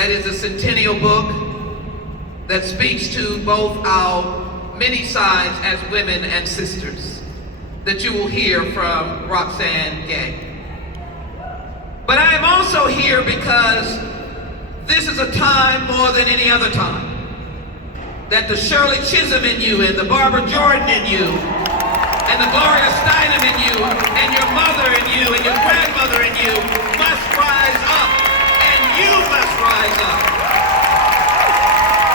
That is a centennial book that speaks to both our many sides as women and sisters that you will hear from Roxane Gay. But I am also here because this is a time more than any other time that the Shirley Chisholm in you and the Barbara Jordan in you and the Gloria Steinem in you and your mother in you and your grandmother in you must rise up, and you must rise up.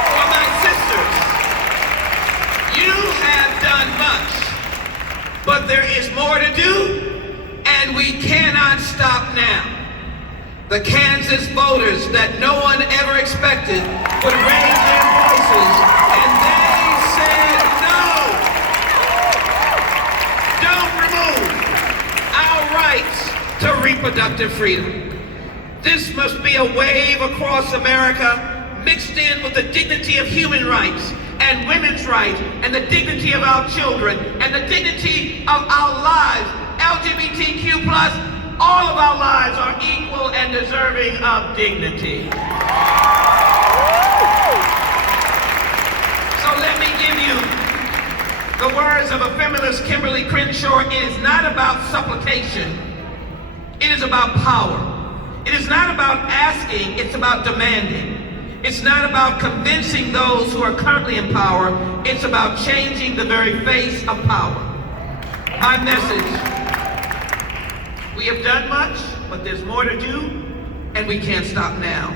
For my sisters, you have done much, but there is more to do, and we cannot stop now. The Kansas voters that no one ever expected would raise their voices, and they said no. Don't remove our rights to reproductive freedom. This must be a wave across America mixed in with the dignity of human rights and women's rights and the dignity of our children and the dignity of our lives. LGBTQ+, all of our lives are equal and deserving of dignity. So let me give you the words of a feminist, Kimberly Crenshaw. It is not about supplication. It is about power. It is not about asking, it's about demanding. It's not about convincing those who are currently in power. It's about changing the very face of power. My message: we have done much, but there's more to do, and we can't stop now.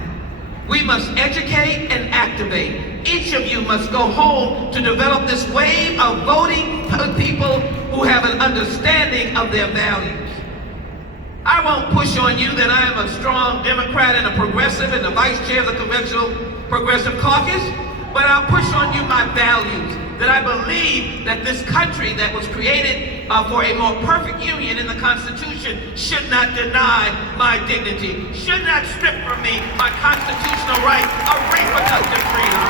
We must educate and activate. Each of you must go home to develop this wave of voting people who have an understanding of their values. I won't push on you that I am a strong Democrat and a progressive and the vice chair of the Conventional Progressive Caucus, but I'll push on you my values, that I believe that this country that was created for a more perfect union in the Constitution should not deny my dignity, should not strip from me my constitutional right of reproductive freedom.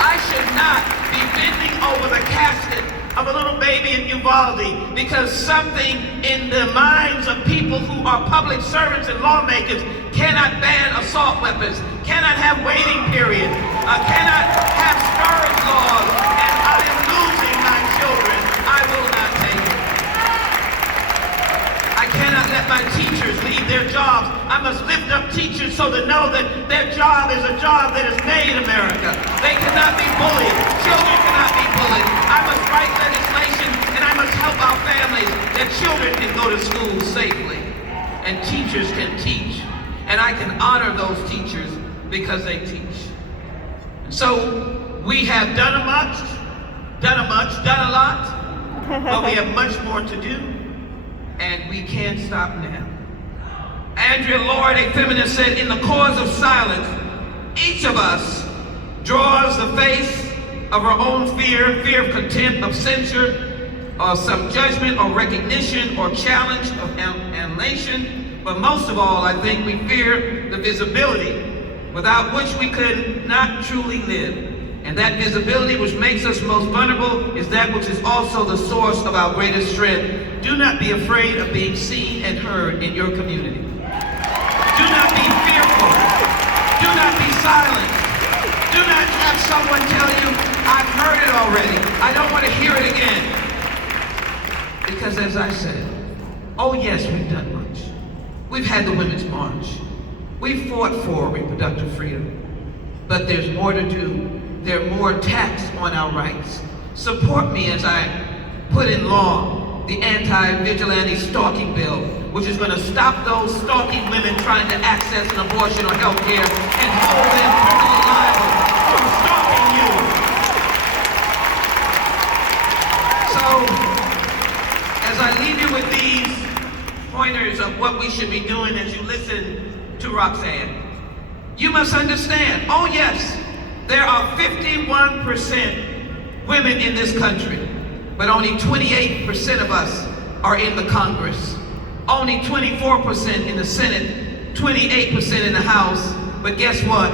I should not be bending over the casket of a little baby in Uvalde because something in the minds of people who are public servants and lawmakers cannot ban assault weapons, cannot have waiting periods, cannot have storage laws, and I am losing my children. I will not take it. I cannot let my teachers leave their jobs. I must lift up teachers so to know that their job is a job that is made in America. They cannot be bullied. Children cannot be bullied. I must write legislation, and I must help our families that children can go to school safely and teachers can teach. And I can honor those teachers because they teach. So we have done a lot, but we have much more to do, and we can't stop now. Andrea Lloyd, a feminist, said, in the cause of silence, each of us draws the face of her own fear of contempt, of censure, or some judgment, or recognition, or challenge, of annihilation. But most of all, I think we fear the visibility without which we could not truly live. And that visibility which makes us most vulnerable is that which is also the source of our greatest strength. Do not be afraid of being seen and heard in your community. Do not be fearful. Do not be silent. Do not have someone tell you, I've heard it already. I don't want to hear it again. Because as I said, oh yes, we've done much. We've had the Women's March. We've fought for reproductive freedom. But there's more to do. There are more attacks on our rights. Support me as I put in law the anti-vigilante stalking bill, which is going to stop those stalking women trying to access an abortion or health care and hold them criminally liable for stalking you. So, as I leave you with these pointers of what we should be doing as you listen to Roxane, you must understand, oh yes, there are 51% women in this country, but only 28% of us are in the Congress. Only 24% in the Senate, 28% in the House, but guess what?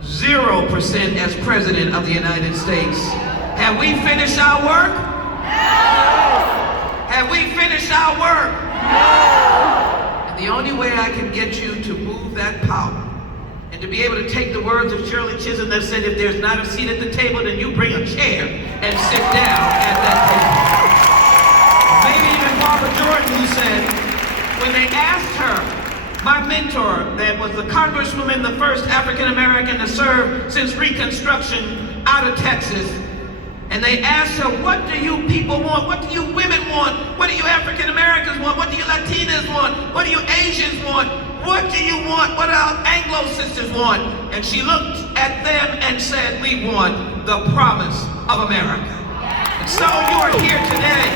0% as President of the United States. Have we finished our work? No! Have we finished our work? No! And the only way I can get you to move that power and to be able to take the words of Shirley Chisholm that said, if there's not a seat at the table, then you bring a chair and sit down at that table. Maybe even Barbara Jordan, who said, when they asked her, my mentor, that was the congresswoman, the first African American to serve since Reconstruction out of Texas, and they asked her, what do you people want? What do you women want? What do you African Americans want? What do you Latinas want? What do you Asians want? What do you want? What our Anglo sisters want? And she looked at them and said, we want the promise of America. And so you are here today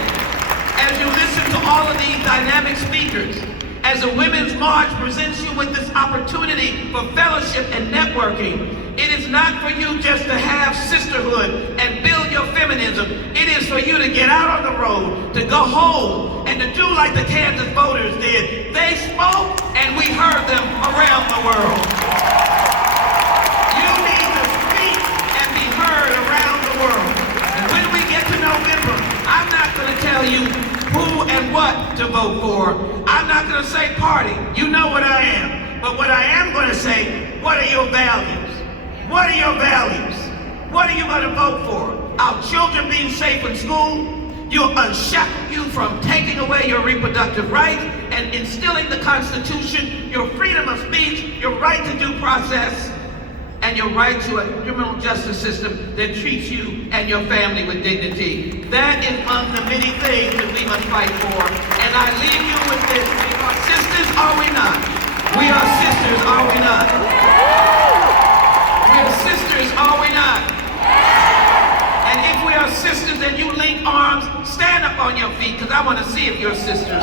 as you listen to all of these dynamic speakers, as the Women's March presents you with this opportunity for fellowship and networking. It is not for you just to have sisterhood and build your feminism. It is for you to get out on the road, to go home, and to do like the Kansas voters did. They spoke, and we heard them around the world. You need to speak and be heard around the world. And when we get to November, I'm not going to tell you who and what to vote for. I'm not going to say party. You know what I am. But what I am going to say, what are your values? What are your values? What are you going to vote for? Our children being safe in school. You'll unshackle you from taking away your reproductive rights and instilling the Constitution, your freedom of speech, your right to due process, and your right to a criminal justice system that treats you and your family with dignity. That is among the many things that we must fight for. And I leave you with this. We are sisters, are we not? We are sisters, are we not? We are sisters, are we not? And if we are sisters and you link arms, stand up on your feet, because I want to see if you're sisters.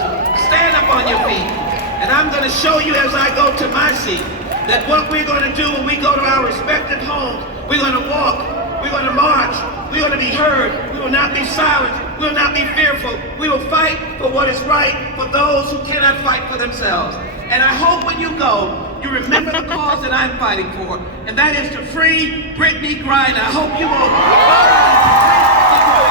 Stand up on your feet. And I'm going to show you as I go to my seat that what we're going to do when we go to our respective homes, we're going to walk, we're going to march, we're going to be heard, we will not be silent, we will not be fearful, we will fight for what is right for those who cannot fight for themselves. And I hope when you go, you remember the cause that I'm fighting for, and that is to free Brittney Griner. I hope you will vote on it to free Brittney Griner.